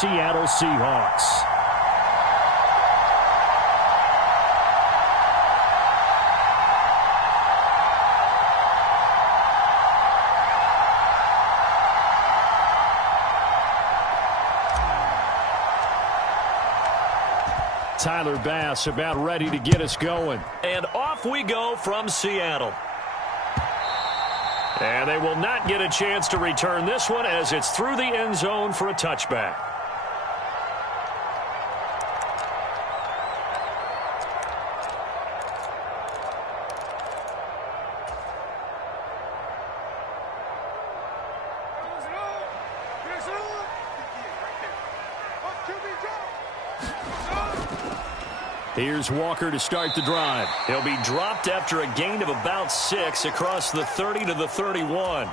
Seattle Seahawks. Tyler Bass about ready to get us going. And off we go from Seattle. And they will not get a chance to return this one as it's through the end zone for a touchback. Here's Walker to start the drive. He'll be dropped after a gain of about 6 across the 30 to the 31.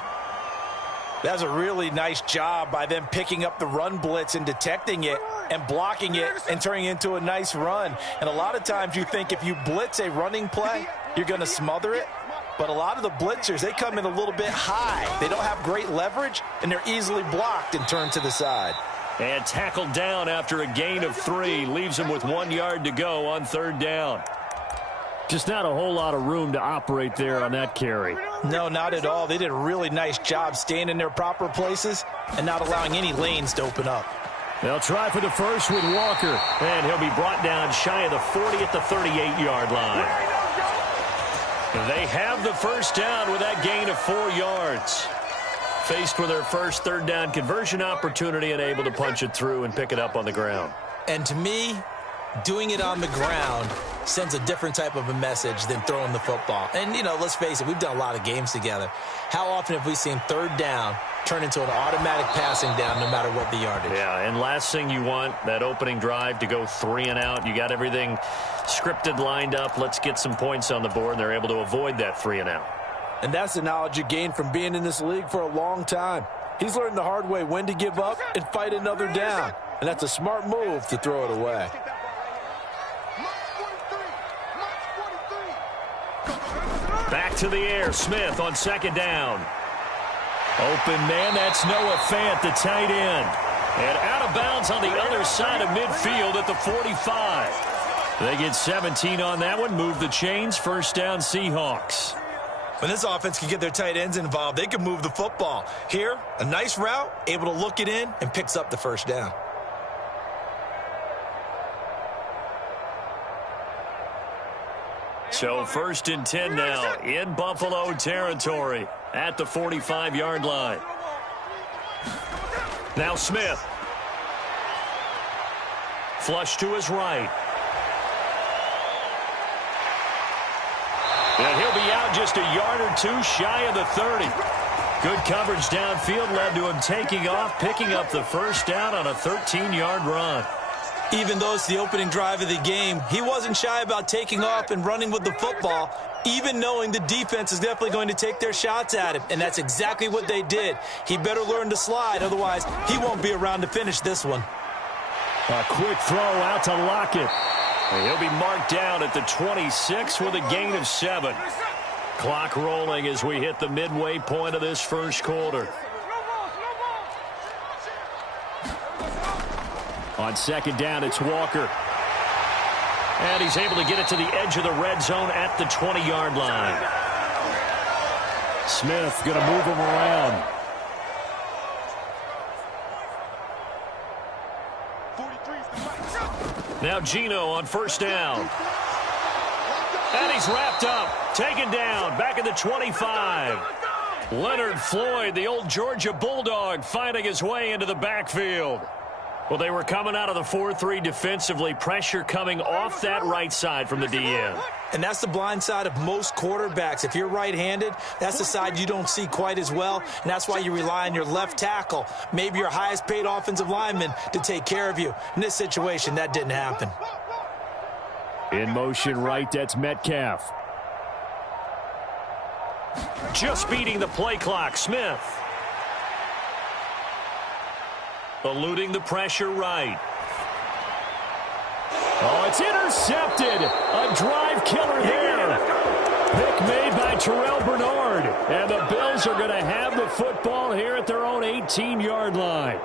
That's a really nice job by them picking up the run blitz and detecting it and blocking it and turning it into a nice run. And a lot of times you think if you blitz a running play, you're going to smother it. But a lot of the blitzers, they come in a little bit high. They don't have great leverage, and they're easily blocked and turned to the side. And tackled down after a gain of 3. Leaves him with 1 yard to go on 3rd down. Just not a whole lot of room to operate there on that carry. No, not at all. They did a really nice job staying in their proper places and not allowing any lanes to open up. They'll try for the first with Walker. And he'll be brought down shy of the 40 at the 38-yard line. They have the first down with that gain of 4 yards. Faced with their first 3rd down conversion opportunity and able to punch it through and pick it up on the ground. And to me, doing it on the ground sends a different type of a message than throwing the football. And, you know, let's face it, we've done a lot of games together. How often have we seen 3rd down turn into an automatic passing down no matter what the yardage? Yeah, and last thing you want, that opening drive to go 3 and out. You got everything scripted, lined up. Let's get some points on the board, and they're able to avoid that 3 and out. And that's the knowledge you gain from being in this league for a long time. He's learned the hard way when to give up and fight another down. And that's a smart move to throw it away. Back to the air. Smith on 2nd down. Open man. That's Noah Fant, the tight end. And out of bounds on the other side of midfield at the 45. They get 17 on that one. Move the chains. 1st down Seahawks. When this offense can get their tight ends involved, they can move the football. Here, a nice route, able to look it in, and picks up the 1st down. So 1st and 10 now in Buffalo territory at the 45-yard line. Now Smith. Flush to his right. And he'll be out just a yard or 2 shy of the 30. Good coverage downfield led to him taking off, picking up the 1st down on a 13-yard run. Even though it's the opening drive of the game, he wasn't shy about taking off and running with the football, even knowing the defense is definitely going to take their shots at him. And that's exactly what they did. He better learn to slide, otherwise he won't be around to finish this one. A quick throw out to Lockett. And he'll be marked down at the 26 with a gain of 7. Clock rolling as we hit the midway point of this 1st quarter. On 2nd down, it's Walker. And he's able to get it to the edge of the red zone at the 20-yard line. Smith going to move him around. Now Gino on 1st down. And he's wrapped up, taken down, back at the 25. Leonard Floyd, the old Georgia Bulldog, finding his way into the backfield. Well, they were coming out of the 4-3 defensively. Pressure coming off that right side from the DN. And that's the blind side of most quarterbacks. If you're right-handed, that's the side you don't see quite as well. And that's why you rely on your left tackle, maybe your highest-paid offensive lineman, to take care of you. In this situation, that didn't happen. In motion right, that's Metcalf. Just beating the play clock, Smith. Eluding the pressure right. Oh, it's intercepted. A drive killer there. Pick made by Terrell Bernard. And the Bills are going to have the football here at their own 18-yard line.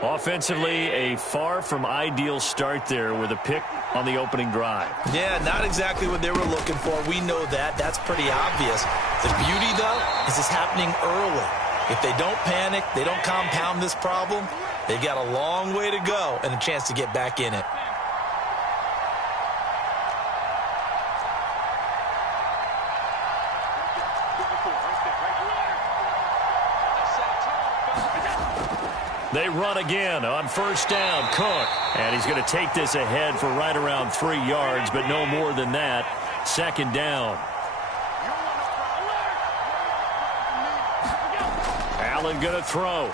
Offensively, a far from ideal start there with a pick on the opening drive. Yeah, not exactly what they were looking for. We know that. That's pretty obvious. The beauty, though, is it's happening early. If they don't panic, they don't compound this problem, they've got a long way to go and a chance to get back in it. They run again on first down. Cook. And he's going to take this ahead for right around 3 yards, but no more than that. Second down. Allen going to throw.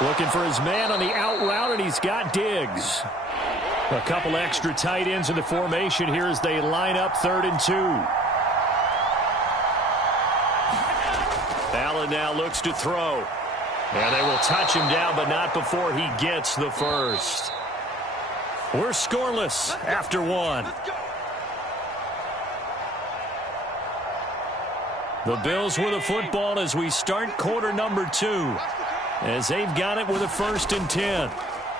Looking for his man on the out route, and he's got Diggs. A couple extra tight ends in the formation here as they line up 3rd and 2. Allen now looks to throw. And they will touch him down, but not before he gets the first. We're scoreless after 1. The Bills with the football as we start quarter number 2. As they've got it with a 1st and 10.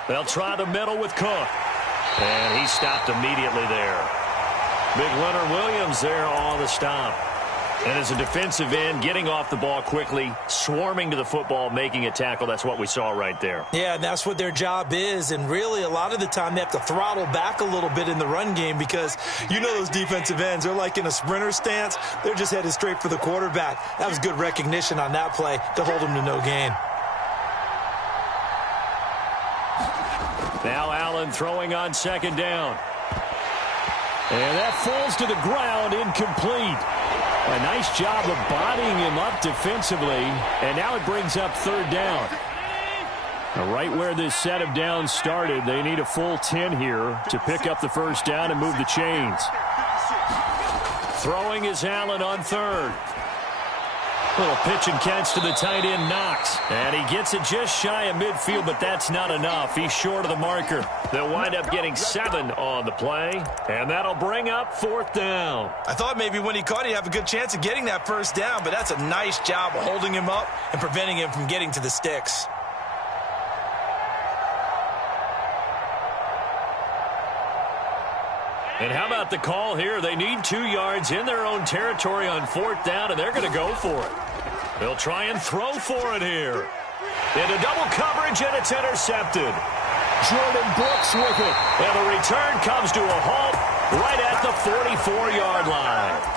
They'll try the middle with Cook. And he stopped immediately there. Big Leonard Williams there on the stop. And as a defensive end, getting off the ball quickly, swarming to the football, making a tackle. That's what we saw right there. Yeah, and that's what their job is. And really, a lot of the time, they have to throttle back a little bit in the run game because you know those defensive ends, they're like in a sprinter stance. They're just headed straight for the quarterback. That was good recognition on that play to hold them to no gain. Now Allen throwing on 2nd down. And that falls to the ground, incomplete. A nice job of bodying him up defensively, and now it brings up 3rd down. Now, right where this set of downs started, they need a full 10 here to pick up the 1st down and move the chains. Throwing is Allen on 3rd. Little pitch and catch to the tight end, Knox. And he gets it just shy of midfield, but that's not enough. He's short of the marker. They'll wind up getting 7 on the play, and that'll bring up 4th down. I thought maybe when he caught it, he'd have a good chance of getting that 1st down, but that's a nice job of holding him up and preventing him from getting to the sticks. And how about the call here? They need 2 yards in their own territory on 4th down, and they're going to go for it. They'll try and throw for it here. Into double coverage, and it's intercepted. Jordan Brooks with it. And the return comes to a halt right at the 44-yard line.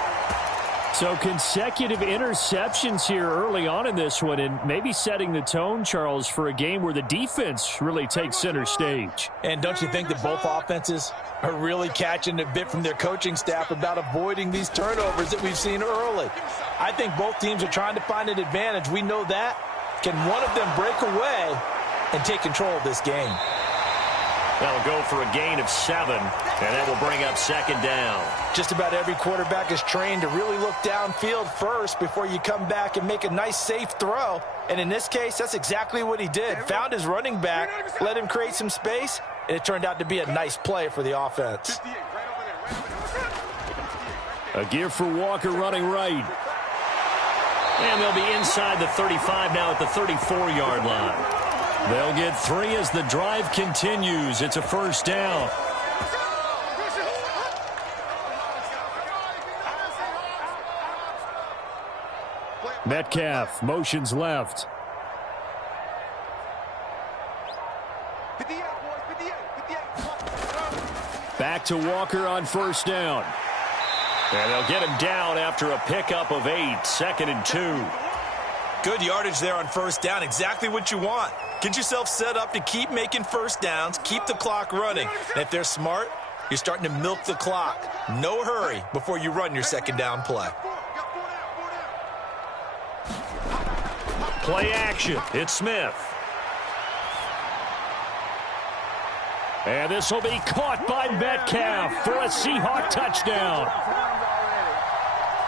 So consecutive interceptions here early on in this one, and maybe setting the tone, Charles, for a game where the defense really takes center stage. And don't you think that both offenses are really catching a bit from their coaching staff about avoiding these turnovers that we've seen early? I think both teams are trying to find an advantage. We know that. Can one of them break away and take control of this game? That'll go for a gain of 7, and that will bring up 2nd down. Just about every quarterback is trained to really look downfield first before you come back and make a nice, safe throw. And in this case, that's exactly what he did. Found his running back, let him create some space, and it turned out to be a nice play for the offense. A give for Walker running right. And they'll be inside the 35 now at the 34-yard line. They'll get 3 as the drive continues. It's a 1st down. Metcalf motions left. Back to Walker on 1st down. And they'll get him down after a pickup of 8, 2nd and 2. Good yardage there on 1st down. Exactly what you want. Get yourself set up to keep making 1st downs, keep the clock running. And if they're smart, you're starting to milk the clock. No hurry before you run your 2nd down play. Play action. It's Smith. And this will be caught by Metcalf for a Seahawk touchdown.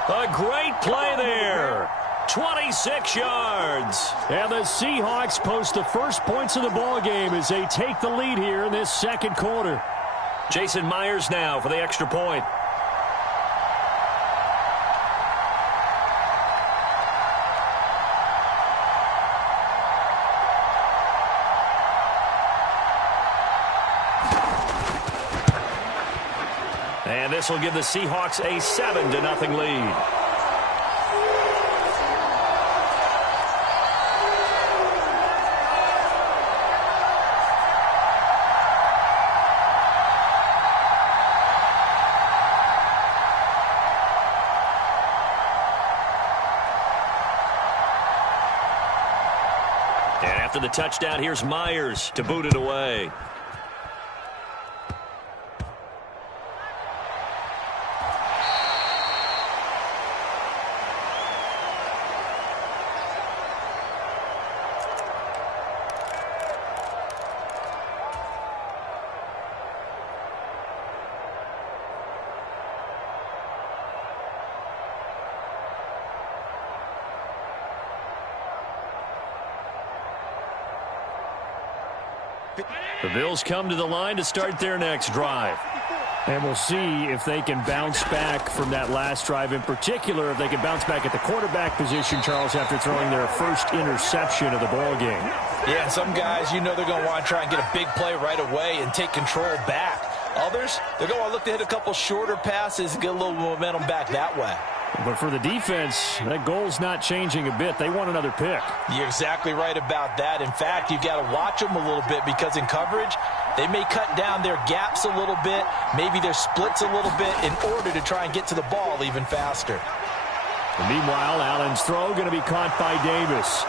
A great play there. 26 yards. And the Seahawks post the first points of the ballgame as they take the lead here in this 2nd quarter. Jason Myers now for the extra point. And this will give the Seahawks a 7-0 lead. And after the touchdown, here's Myers to boot it away. The Bills come to the line to start their next drive. And we'll see if they can bounce back from that last drive, in particular, if they can bounce back at the quarterback position, Charles, after throwing their first interception of the ball game. Yeah, and some guys, you know they're going to want to try and get a big play right away and take control back. Others, they're going to look to hit a couple shorter passes and get a little momentum back that way. But for the defense, that goal's not changing a bit. They want another pick. You're exactly right about that. In fact, you've got to watch them a little bit because in coverage, they may cut down their gaps a little bit, maybe their splits a little bit in order to try and get to the ball even faster. And meanwhile, Allen's throw going to be caught by Davis.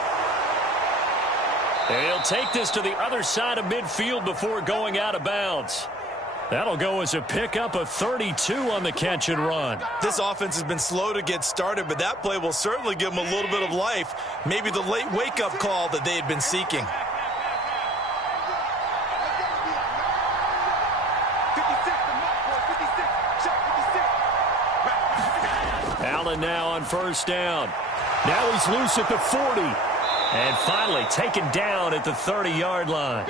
And he'll take this to the other side of midfield before going out of bounds. That'll go as a pickup of 32 on the catch and run. This offense has been slow to get started, but that play will certainly give them a little bit of life. Maybe the late wake-up call that they had been seeking. Allen now on first down. Now he's loose at the 40. And finally taken down at the 30-yard line.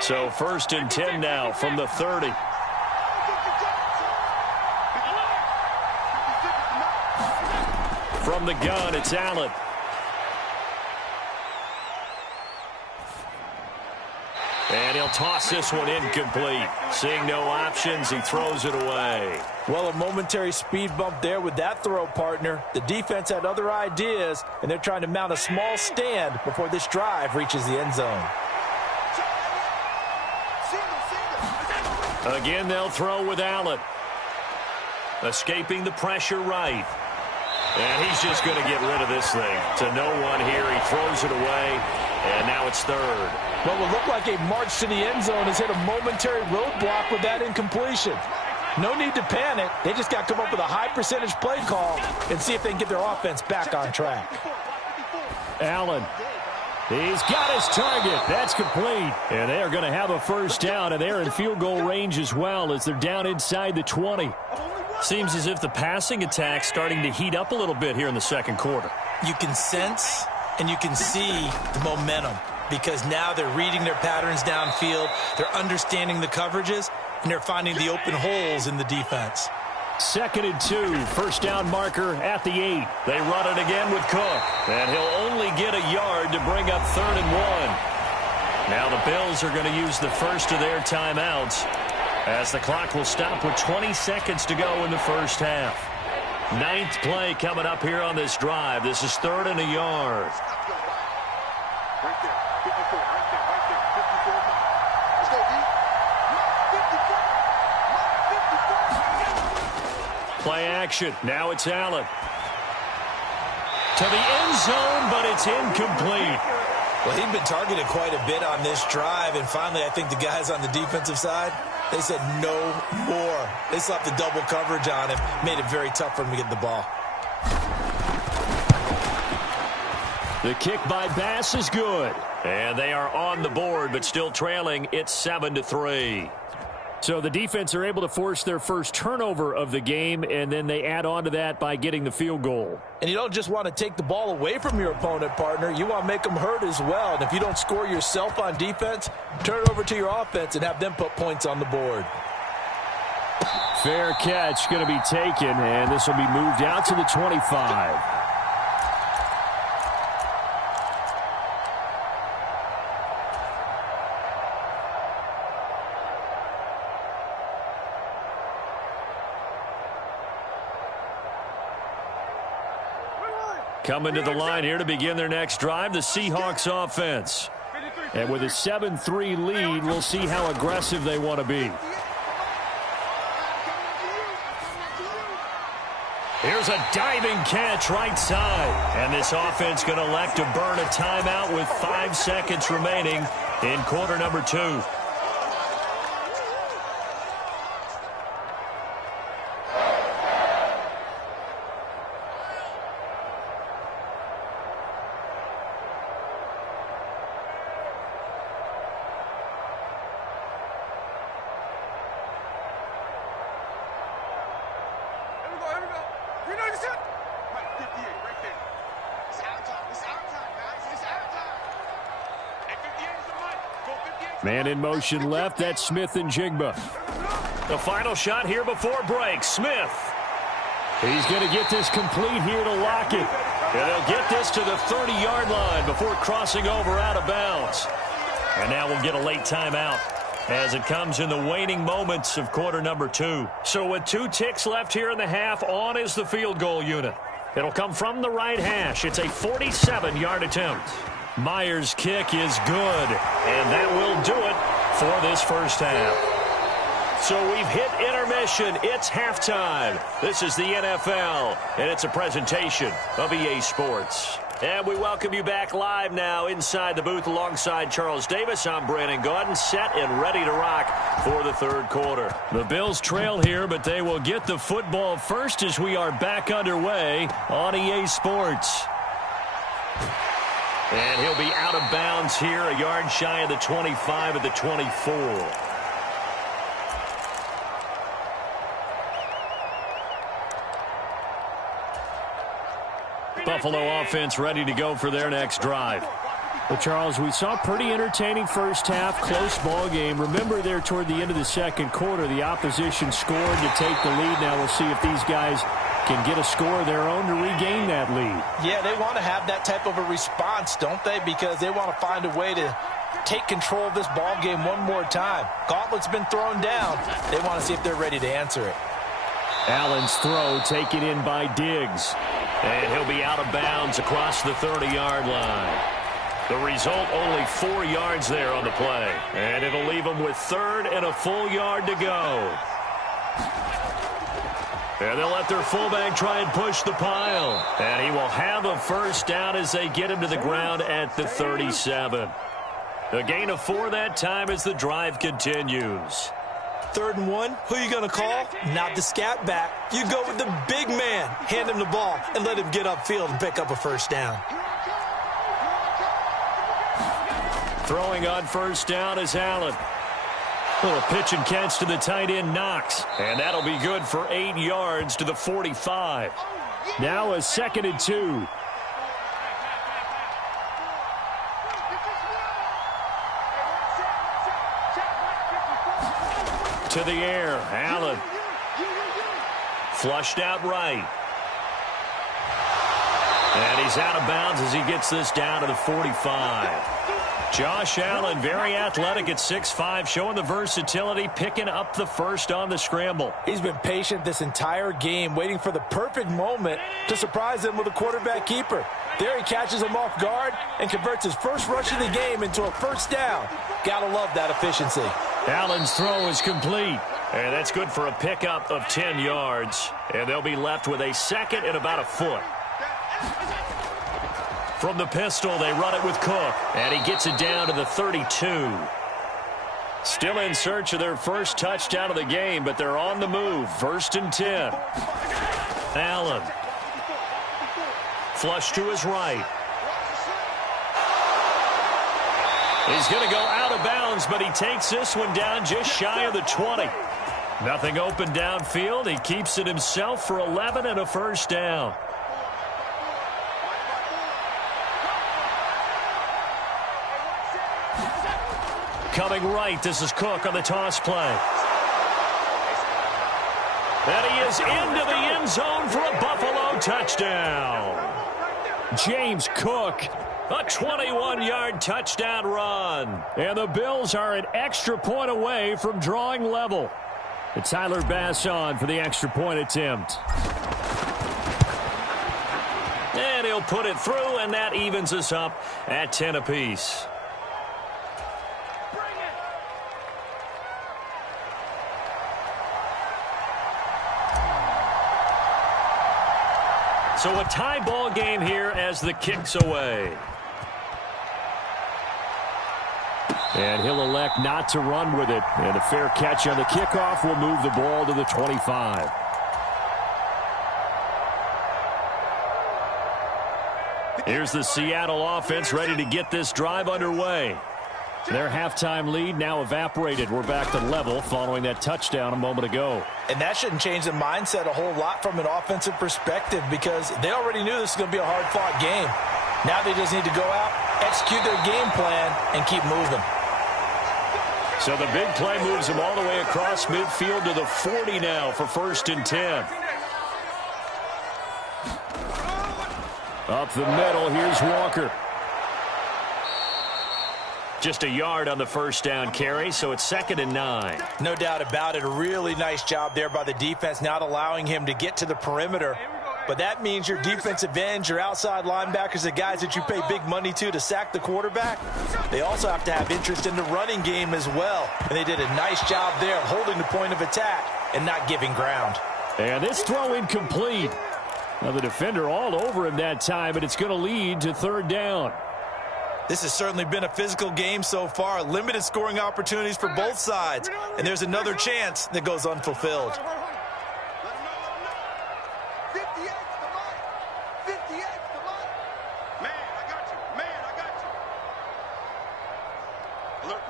So 1st and 10 now from the 30. From the gun, it's Allen. And he'll toss this one incomplete. Seeing no options, he throws it away. Well, a momentary speed bump there with that throw, partner. The defense had other ideas, and they're trying to mount a small stand before this drive reaches the end zone. Again, they'll throw with Allen. Escaping the pressure right. And he's just going to get rid of this thing. To no one here. He throws it away. And now it's 3rd. What will look like a march to the end zone has hit a momentary roadblock with that incompletion. No need to panic. They just got to come up with a high percentage play call and see if they can get their offense back on track. Allen. He's got his target. That's complete. And they are going to have a first down, and they're in field goal range as well as they're down inside the 20. Seems as if the passing attack's starting to heat up a little bit here in the second quarter. You can sense and you can see the momentum because now they're reading their patterns downfield, they're understanding the coverages, and they're finding the open holes in the defense. 2nd and 2, first down marker at the 8. They run it again with Cook, and he'll only get a yard to bring up 3rd and 1. Now the Bills are going to use the first of their timeouts as the clock will stop with 20 seconds to go in the first half. 9th play coming up here on this drive. This is 3rd and a yard. Right there, 54, right there, 54. Let's go, D. 54. Play action. Now it's Allen. To the end zone, but it's incomplete. Well, he'd been targeted quite a bit on this drive, and finally I think the guys on the defensive side, they said no more. They slapped the double coverage on him, made it very tough for him to get the ball. The kick by Bass is good. And they are on the board, but still trailing. It's 7-3. So the defense are able to force their first turnover of the game, and then they add on to that by getting the field goal. And you don't just want to take the ball away from your opponent, partner. You want to make them hurt as well. And if you don't score yourself on defense, turn it over to your offense and have them put points on the board. Fair catch going to be taken, and this will be moved out to the 25. Coming to the line here to begin their next drive, the Seahawks offense. And with a 7-3 lead, we'll see how aggressive they want to be. Here's a diving catch right side. And this offense going to elect to burn a timeout with 5 seconds remaining in quarter number 2. Man in motion left. That's Smith and Jigba. The final shot here before break. Smith. He's going to get this complete here to lock it. And they'll get this to the 30-yard line before crossing over out of bounds. And now we'll get a late timeout as it comes in the waning moments of quarter number 2. So with 2 ticks left here in the half, on is the field goal unit. It'll come from the right hash. It's a 47-yard attempt. Myers' kick is good, and that will do it for this first half. So we've hit intermission. It's halftime. This is the NFL, and it's a presentation of EA Sports. And we welcome you back live now inside the booth alongside Charles Davis. I'm Brandon Gaudin, set and ready to rock for the third quarter. The Bills trail here, but they will get the football first as we are back underway on EA Sports. And he'll be out of bounds here, a yard shy of the 25 at the 24. Buffalo offense ready to go for their next drive. Well, Charles, we saw a pretty entertaining first half, close ball game. Remember there toward the end of the second quarter, the opposition scored to take the lead. Now we'll see if these guys can get a score of their own to regain that lead. Yeah, they want to have that type of a response, don't they? Because they want to find a way to take control of this ball game one more time. Gauntlet's been thrown down. They want to see if they're ready to answer it. Allen's throw taken in by Diggs. And he'll be out of bounds across the 30-yard line. The result, only 4 yards there on the play. And it'll leave him with 3rd and a full yard to go. And they'll let their fullback try and push the pile. And he will have a first down as they get him to the ground at the 37. A gain of 4 that time as the drive continues. 3rd and 1, who are you going to call? Not the scat back. You go with the big man. Hand him the ball and let him get upfield and pick up a first down. Throwing on first down is Allen. Little pitch and catch to the tight end, Knox. And that'll be good for 8 yards to the 45. Now a 2nd and 2. To the air, Allen. Flushed out right. And he's out of bounds as he gets this down to the 45. Josh Allen, very athletic at 6'5", showing the versatility, picking up the first on the scramble. He's been patient this entire game, waiting for the perfect moment to surprise them with a quarterback keeper. There he catches him off guard and converts his first rush of the game into a first down. Gotta love that efficiency. Allen's throw is complete. And that's good for a pickup of 10 yards. And they'll be left with a 2nd and about a foot. From the pistol, they run it with Cook. And he gets it down to the 32. Still in search of their first touchdown of the game, but they're on the move. 1st and 10. Allen. Flush to his right. He's going to go out of bounds, but he takes this one down just shy of the 20. Nothing open downfield. He keeps it himself for 11 and a first down. Coming right, this is Cook on the toss play. And he is into the end zone for a Buffalo touchdown. James Cook. A 21-yard touchdown run. And the Bills are an extra point away from drawing level. And Tyler Bass on for the extra point attempt. And they'll put it through, and that evens us up at 10 apiece. So a tie ball game here as the kick's away. And he'll elect not to run with it. And a fair catch on the kickoff will move the ball to the 25. Here's the Seattle offense ready to get this drive underway. Their halftime lead now evaporated. We're back to level following that touchdown a moment ago. And that shouldn't change the mindset a whole lot from an offensive perspective because they already knew this was going to be a hard-fought game. Now they just need to go out, execute their game plan, and keep moving. So the big play moves them all the way across midfield to the 40 now for 1st and 10. Up the middle, here's Walker. Just a yard on the first down carry, so it's 2nd and 9. No doubt about it. A really nice job there by the defense, not allowing him to get to the perimeter. But that means your defensive ends, your outside linebackers, the guys that you pay big money to sack the quarterback, they also have to have interest in the running game as well. And they did a nice job there of holding the point of attack and not giving ground. And this throw incomplete. Now the defender all over him that time, but it's going to lead to 3rd down. This has certainly been a physical game so far. Limited scoring opportunities for both sides. And there's another chance that goes unfulfilled.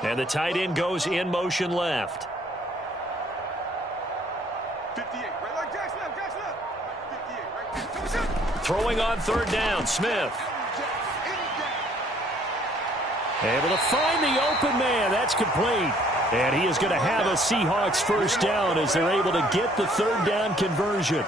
And the tight end goes in motion left. 58, right like Jackson left. 58, right. Throwing on 3rd down, Smith. Able to find the open man. That's complete. And he is going to have a Seahawks 1st down as they're able to get the 3rd down conversion.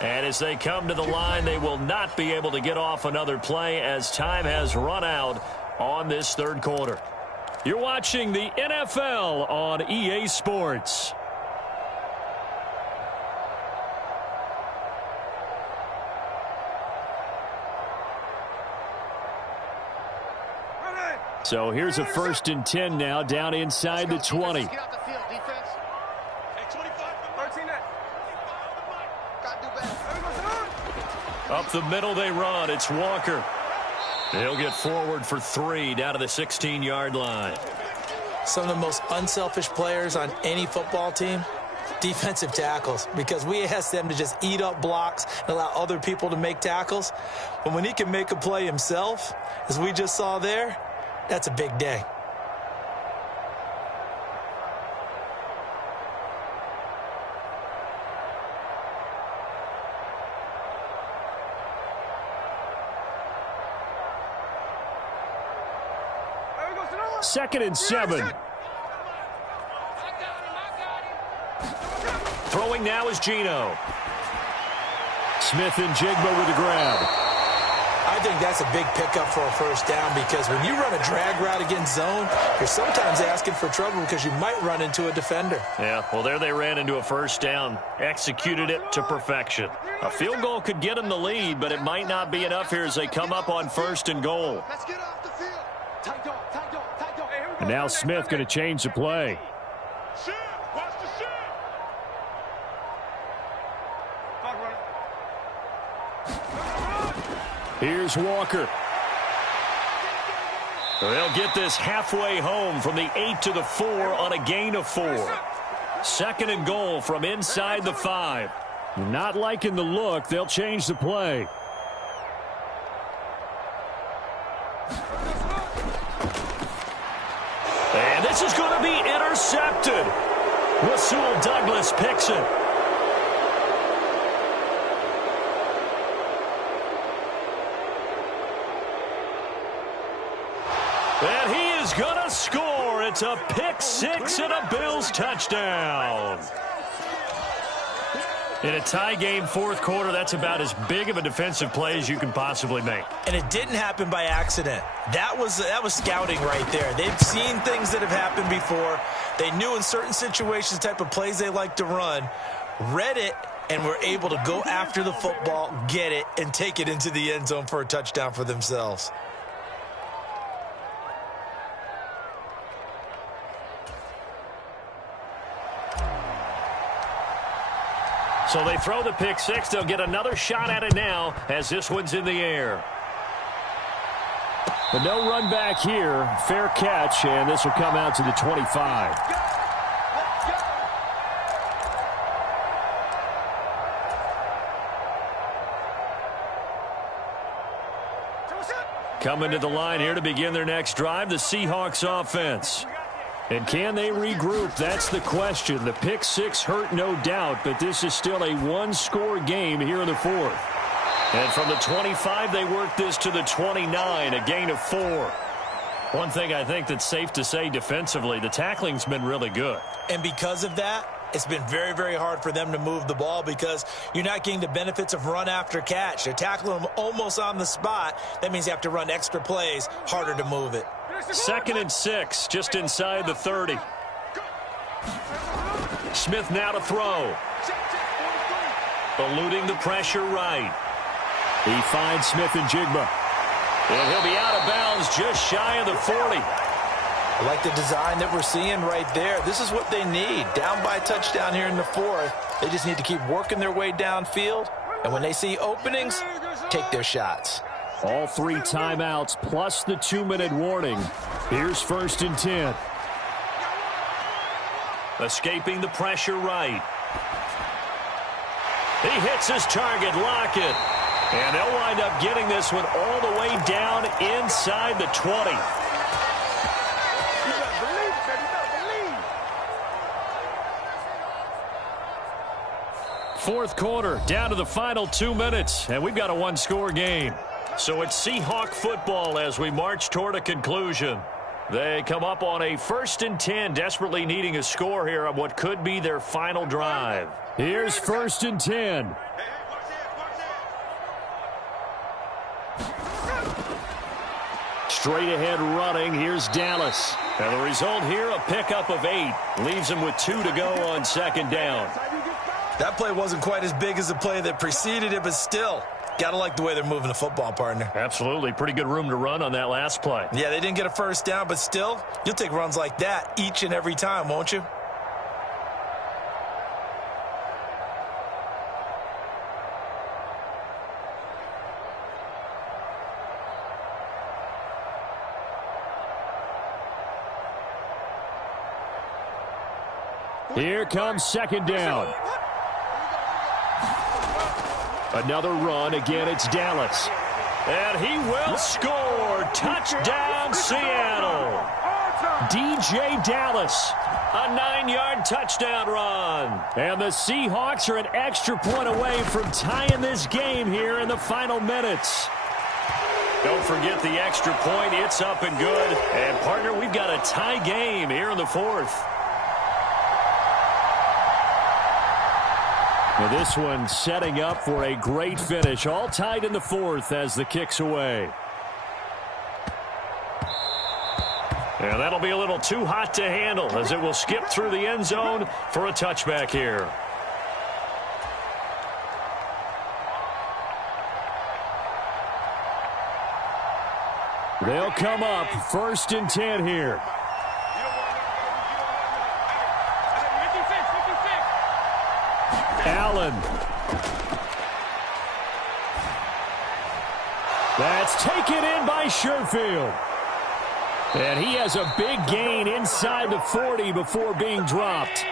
And as they come to the line, they will not be able to get off another play as time has run out on this 3rd quarter. You're watching the NFL on EA Sports. So here's a 1st and 10 now down inside the 20. Up the middle they run. It's Walker. He'll get forward for 3 down to the 16-yard line. Some of the most unselfish players on any football team, defensive tackles, because we ask them to just eat up blocks and allow other people to make tackles. But when he can make a play himself, as we just saw there, that's a big day. Second and 7. Throwing now is Geno. Smith and Jigba with the grab. I think that's a big pickup for a 1st down because when you run a drag route against zone, you're sometimes asking for trouble because you might run into a defender. Yeah, well, there they ran into a 1st down. Executed it to perfection. A field goal could get them the lead, but it might not be enough here as they come up on 1st and goal. Let's get off the field. Tight dog. And now Smith going to change the play. Shit, watch the shit. Here's Walker. They'll get this halfway home from the 8 to the 4 on a gain of 4. 2nd and goal from inside the 5. Not liking the look. They'll change the play. And this is going to be intercepted. Rasul Douglas picks it. And he is going to score. It's a pick 6 and a Bills touchdown. In a tie game, fourth quarter, that's about as big of a defensive play as you can possibly make. And it didn't happen by accident. That was scouting right there. They've seen things that have happened before. They knew in certain situations the type of plays they like to run, read it, and were able to go after the football, get it, and take it into the end zone for a touchdown for themselves. So they throw the pick six. They'll get another shot at it now as this one's in the air. But no run back here. Fair catch, and this will come out to the 25. Coming to the line here to begin their next drive, the Seahawks offense. And can they regroup? That's the question. The pick six hurt, no doubt, but this is still a one-score game here in the fourth. And from the 25, they work this to the 29, a gain of 4. One thing I think that's safe to say defensively, the tackling's been really good. And because of that, it's been very, very hard for them to move the ball because you're not getting the benefits of run after catch. They're tackling them almost on the spot. That means you have to run extra plays, harder to move it. 2nd and 6, just inside the 30. Smith now to throw. Eluding the pressure right. He finds Smith and Jigba. And he'll be out of bounds just shy of the 40. I like the design that we're seeing right there. This is what they need. Down by a touchdown here in the fourth. They just need to keep working their way downfield. And when they see openings, take their shots. All 3 timeouts plus the 2-minute warning. Here's 1st and 10. Escaping the pressure right. He hits his target, Lockett. And they'll wind up getting this one all the way down inside the 20. Fourth quarter, down to the final 2 minutes, and we've got a one-score game. So it's Seahawk football as we march toward a conclusion. They come up on a 1st and 10, desperately needing a score here on what could be their final drive. Here's 1st and 10. Straight ahead running, here's Dallas. And the result here, a pickup of 8. Leaves him with 2 to go on 2nd down. That play wasn't quite as big as the play that preceded it, but still, got to like the way they're moving the football, partner. Absolutely. Pretty good room to run on that last play. Yeah, they didn't get a first down, but still, you'll take runs like that each and every time, won't you? Here comes 2nd down. Another run. Again, it's Dallas. And he will score. Touchdown, Seattle. DJ Dallas. A 9-yard touchdown run. And the Seahawks are an extra point away from tying this game here in the final minutes. Don't forget the extra point. It's up and good. And, partner, we've got a tie game here in the fourth. Now this one setting up for a great finish. All tied in the fourth as the kick's away. And that'll be a little too hot to handle as it will skip through the end zone for a touchback here. They'll come up 1st and 10 here. Allen. That's taken in by Sherfield. And he has a big gain inside the 40 before being dropped.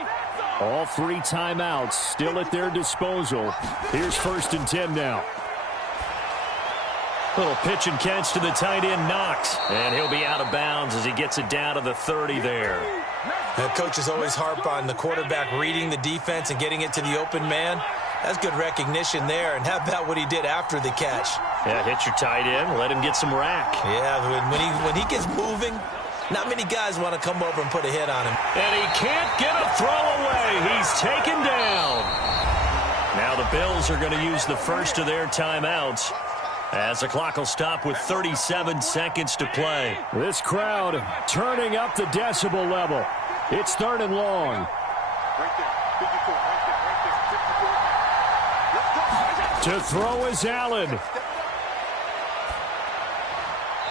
All 3 timeouts still at their disposal. Here's 1st and 10 now. Little pitch and catch to the tight end, Knox. And he'll be out of bounds as he gets it down to the 30 there. The coaches always harp on the quarterback reading the defense and getting it to the open man. That's good recognition there. And how about what he did after the catch? Yeah, hit your tight end, let him get some rack. Yeah, when he gets moving, not many guys want to come over and put a hit on him. And he can't get a throw away. He's taken down. Now the Bills are going to use the first of their timeouts as the clock will stop with 37 seconds to play. This crowd turning up the decibel level. It's 3rd and long. Right there. 54. Right there. 54. To throw is Allen.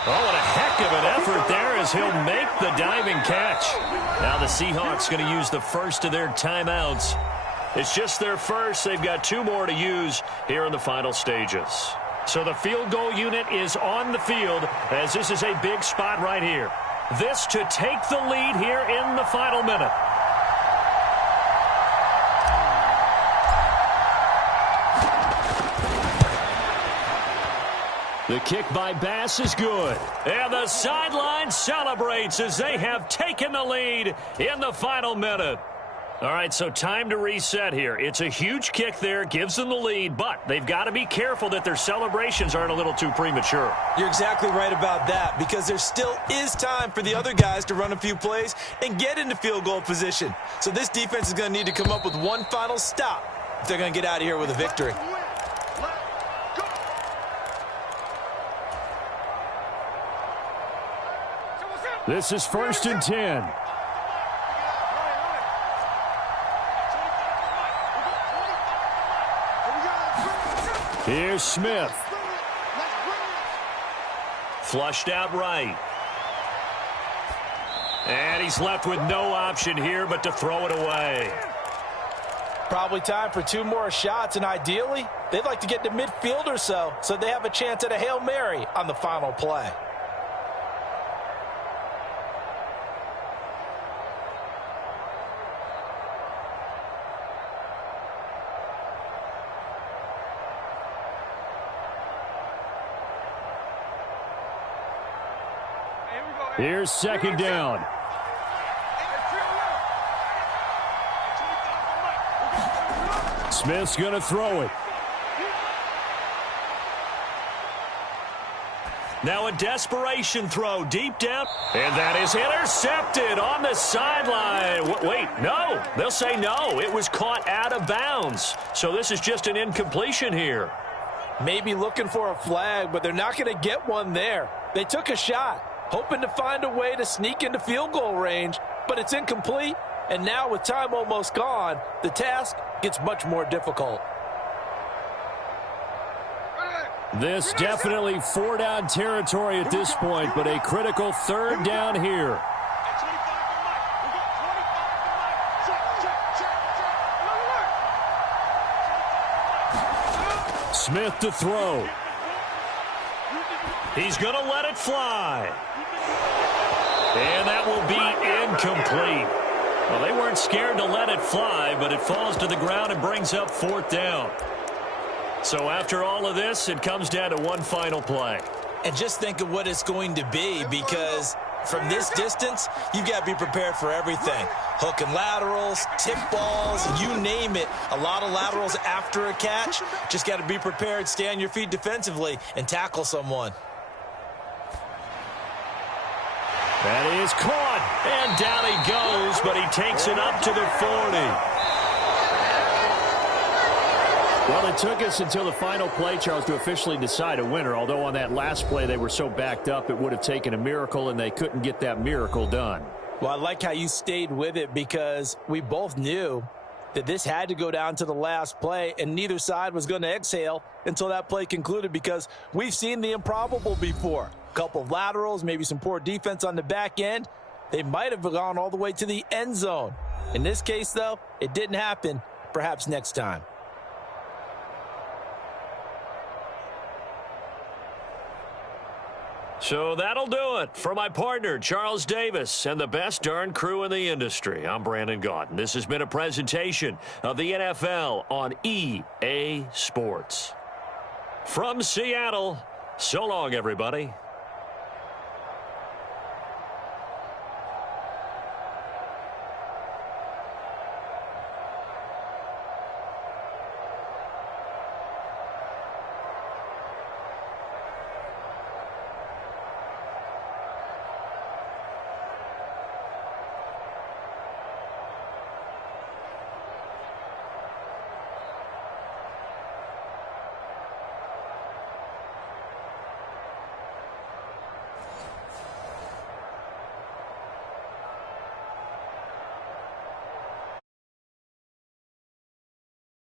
Oh, what a heck of an effort there as he'll make the diving catch. Now the Seahawks going to use the first of their timeouts. It's just their first. They've got 2 more to use here in the final stages. So the field goal unit is on the field as this is a big spot right here. This to take the lead here in the final minute. The kick by Bass is good. And the sideline celebrates as they have taken the lead in the final minute. All right, so time to reset here. It's a huge kick there, gives them the lead, but they've got to be careful that their celebrations aren't a little too premature. You're exactly right about that, because there still is time for the other guys to run a few plays and get into field goal position. So this defense is going to need to come up with one final stop if they're going to get out of here with a victory. This is 1st and 10. Here's Smith. Flushed out right. And he's left with no option here but to throw it away. Probably time for 2 more shots, and ideally, they'd like to get to midfield or so they have a chance at a Hail Mary on the final play. Here's 2nd down. Smith's going to throw it. Now a desperation throw deep down. And that is intercepted on the sideline. Wait, no. They'll say no. It was caught out of bounds. So this is just an incompletion here. Maybe looking for a flag, but they're not going to get one there. They took a shot, hoping to find a way to sneak into field goal range, but it's incomplete. And now with time almost gone, the task gets much more difficult. This definitely 4-down territory at this point, but a critical 3rd down here. Smith to throw. He's going to let it fly. And that will be incomplete. Well, they weren't scared to let it fly, but it falls to the ground and brings up 4th down. So after all of this, it comes down to one final play. And just think of what it's going to be, because from this distance, you've got to be prepared for everything. Hook and laterals, tip balls, you name it. A lot of laterals after a catch. Just got to be prepared, stay on your feet defensively, and tackle someone. That is caught, and down he goes, but he takes it up to the 40. Well, it took us until the final play, Charles, to officially decide a winner, although on that last play they were so backed up it would have taken a miracle, and they couldn't get that miracle done. Well, I like how you stayed with it, because we both knew that this had to go down to the last play, and neither side was going to exhale until that play concluded, because we've seen the improbable before. A couple of laterals, maybe some poor defense on the back end. They might have gone all the way to the end zone. In this case, though, it didn't happen. Perhaps next time. So that'll do it for my partner, Charles Davis, and the best darn crew in the industry. I'm Brandon Gaudin. This has been a presentation of the NFL on EA Sports. From Seattle, so long, everybody.